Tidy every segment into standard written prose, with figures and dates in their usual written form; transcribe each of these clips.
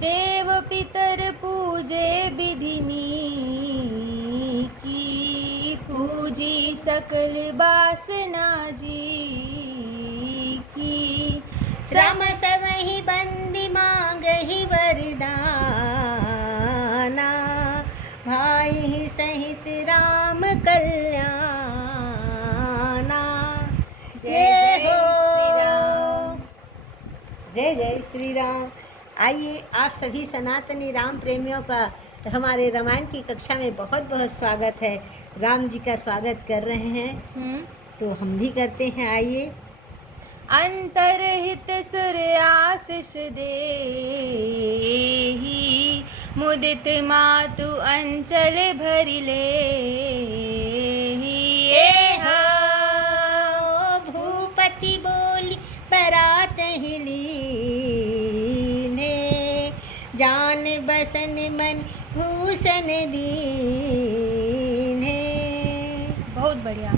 देव पितर पूजे विधिनी की, पूजी सकल बासना जी की। श्रम सबहि बंदी मांगहि वरदाना, भाई सहित राम कल्याणा। जय जय श्री राम। जय जय श्री राम। आइए, आप सभी सनातनी राम प्रेमियों का हमारे रामायण की कक्षा में बहुत बहुत स्वागत है। राम जी का स्वागत कर रहे हैं तो हम भी करते हैं। आइए। अंतरहित सुर आशीष देहि, मुदित मातु अंचल भरि लेहि। भूपति बोली बरात ही लीने, जान बसन मन भूषण दीने। बहुत बढ़िया।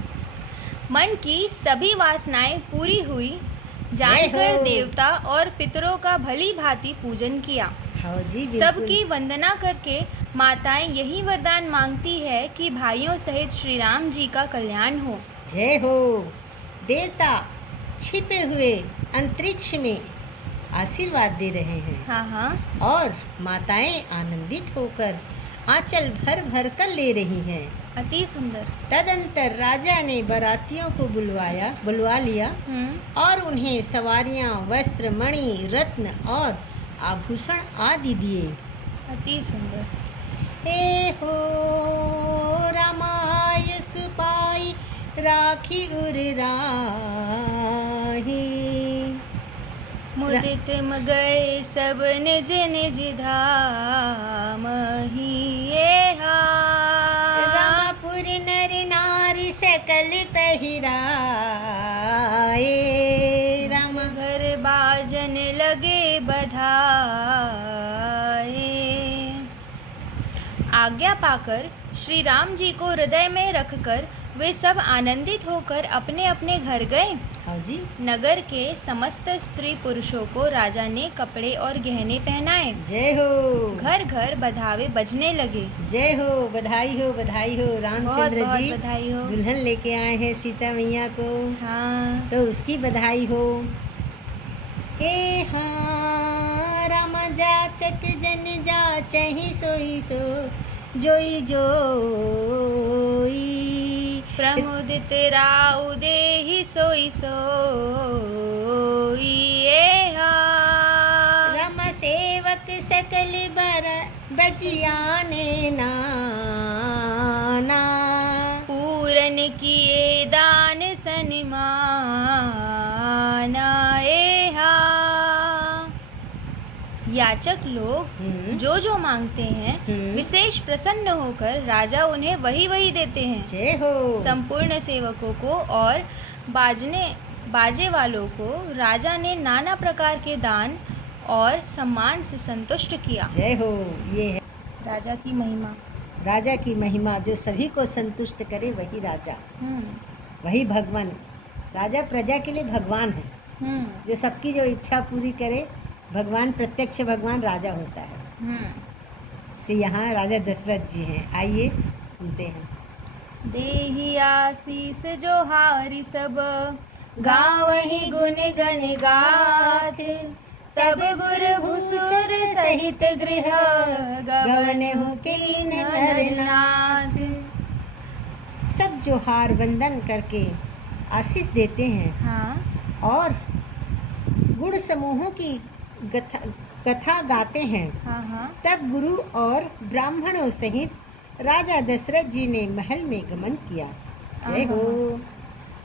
मन की सभी वासनाएं पूरी हुई, जय जानकर हो। देवता और पितरों का भली भांति पूजन किया। हाँ जी, बिल्कुल। सबकी वंदना करके माताएं यही वरदान मांगती है कि भाइयों सहित श्री राम जी का कल्याण हो। जय हो। देवता छिपे हुए अंतरिक्ष में आशीर्वाद दे रहे हैं। हाँ हाँ। और माताएं आनंदित होकर आंचल भर भर कर ले रही हैं। अति सुंदर। तदंतर राजा ने बारातियों को बुलवा लिया और उन्हें सवारियां, वस्त्र, मणि, रत्न और आभूषण आदि दिए। अति सुंदर। ए हो रामाय सुपाई, राखी उर राही। मुदित गए सब निज निज धाम ही। रामपुर नर नारी सकल पहिराए, राम घर बाजन लगे बधाए। आज्ञा पाकर श्री राम जी को हृदय में रखकर वे सब आनंदित होकर अपने अपने घर गए। हाँ जी। नगर के समस्त स्त्री पुरुषों को राजा ने कपड़े और गहने पहनाए। जय हो। घर घर बधावे बजने लगे। जय हो, बधाई हो, बधाई हो। रामचंद्र बहुत जी बधाई हो। दुल्हन लेके आए हैं सीता मैया को। हाँ। तो उसकी बधाई हो। हाँ राम जाचक जन जाचहि सोई सो, जोई जोई। प्रमुदित राउ देहि सोई सोई। राम सेवक सकल बर बजियाने नाना, पूरन किए दान सन्माना। याचक लोग जो जो मांगते हैं विशेष प्रसन्न होकर राजा उन्हें वही वही देते हैं। जय हो। संपूर्ण सेवकों को और बाजे वालों को राजा ने नाना प्रकार के दान और सम्मान से संतुष्ट किया। जय हो। ये है राजा की महिमा। राजा की महिमा, जो सभी को संतुष्ट करे वही राजा, वही भगवान। राजा प्रजा के लिए भगवान है। जो सबकी जो इच्छा पूरी करे, भगवान, प्रत्यक्ष भगवान राजा होता है। तो यहाँ राजा दशरथ जी हैं। आइए सुनते हैं। देहि आशीष जो हारि सब, गावहि गुण गण गाथ। तब गुर भूसुर सहित गृह, गवनहु कीन नरनाथ। सब जो हार वंदन करके आशीष देते हैं। हाँ। और गुण समूहों की कथा गाते हैं। हाँ हाँ। तब गुरु और ब्राह्मणों सहित राजा दशरथ जी ने महल में गमन किया। जय हो।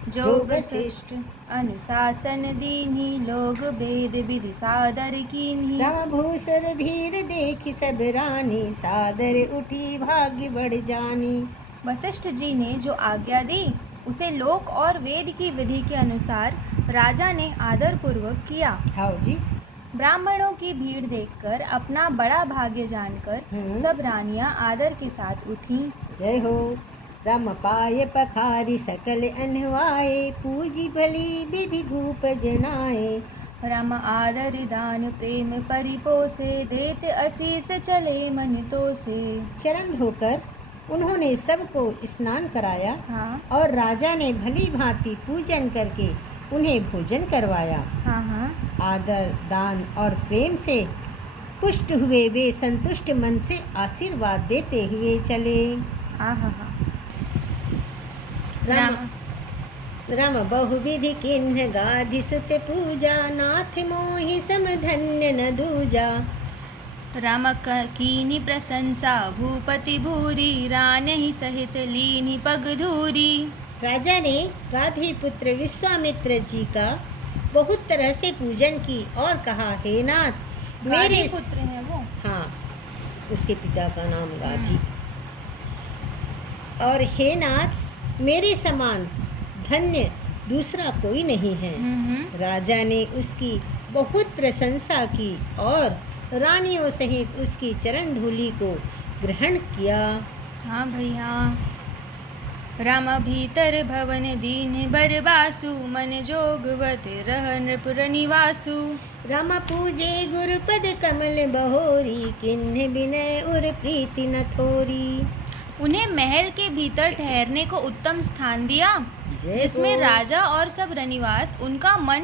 जो वशिष्ठ अनुशासन दीन्ही, लोग वेद विधि सादर कीन्ही। राम भूसर भीर देखी सब रानी, सादर उठी भाग्य बढ़ जानी। वशिष्ठ जी ने जो आज्ञा दी उसे लोक और वेद की विधि के अनुसार राजा ने आदर पूर्वक किया। हाँ जी। ब्राह्मणों की भीड़ देखकर अपना बड़ा भाग्य जानकर सब रानियां आदर के साथ उठी। जय हो। राम पाय पखारी सकल अनवाए, पूजी भली विधि भूप जनाए। राम आदर दान प्रेम परिपोसे, देत असीस चले मन तो से। चरण धोकर उन्होंने सबको स्नान कराया हाँ और राजा ने भली भांति पूजन करके उन्हें भोजन करवाया। हाँ हाँ। आदर दान और प्रेम से पुष्ट हुए वे संतुष्ट मन से आशीर्वाद देते हुए चले। हाँ हाँ हाँ। राम राम बहुविधि किन्ह गाधि सुत पूजा, नाथ मोहि सम धन्य न दूजा। राम कीनी प्रशंसा भूपति भूरी, रानहि सहित लीनि पग धूरी। राजा ने गाधी पुत्र विश्वामित्र जी का बहुत तरह से पूजन की और कहा, हे नाथ मेरे पुत्र हैं वो। हाँ, उसके पिता का नाम गाधी। और हे नाथ मेरे समान धन्य दूसरा कोई नहीं है। राजा ने उसकी बहुत प्रशंसा की और रानियों सहित उसकी चरण धूलि को ग्रहण किया। हाँ भैया। राम भीतर भवन दीन बर बासु, मन जोगवत रह नृपुर निवासु। राम पूजे गुरुपद कमल बहोरी, किन्ह विनय उर प्रीति न थोरी। उन्हें महल के भीतर ठहरने को उत्तम स्थान दिया, जिसमें राजा और सब रनिवास उनका मन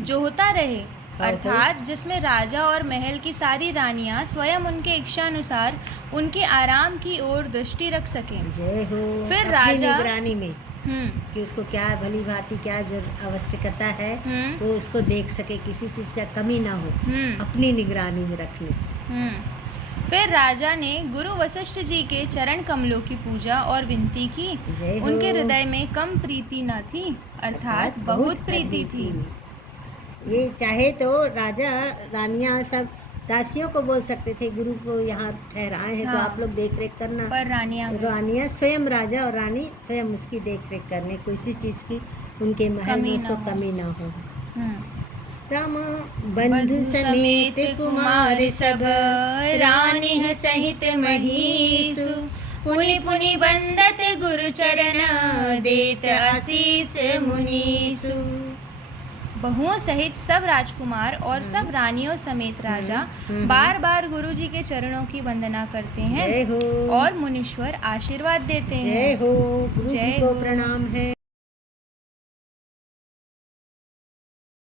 जोहता रहे, अर्थात जिसमें राजा और महल की सारी रानियां स्वयं उनके इच्छानुसार उनके आराम की ओर दृष्टि रख सकें। जय हो। फिर राजा निगरानी में कि उसको क्या भली भांति क्या आवश्यकता है वो उसको देख सके, किसी चीज का कमी ना हो, अपनी निगरानी में रखने। फिर राजा ने गुरु वशिष्ठ जी के चरण कमलों की पूजा और विनती की। उनके हृदय में कम प्रीति न थी, अर्थात बहुत प्रीति थी। ये चाहे तो राजा रानियां सब दासियों को बोल सकते थे, गुरु को यहाँ ठहराए हैं तो आप लोग देख रेख करना, पर रानियां स्वयं राजा और रानी स्वयं उसकी देख रेख करने, किसी चीज की उनके महल में उसको कमी ना हो। राम बंधु समेत कुमार सब, रानी सहित महीसु। पुनि पुनि बंदत गुरु चरण, देत आशीष मुनीसु। बहुओं सहित सब राजकुमार और सब रानियों समेत राजा बार बार गुरु जी के चरणों की वंदना करते हैं और मुनीश्वर आशीर्वाद देते हैं। जय हो। गुरु जी को प्रणाम है।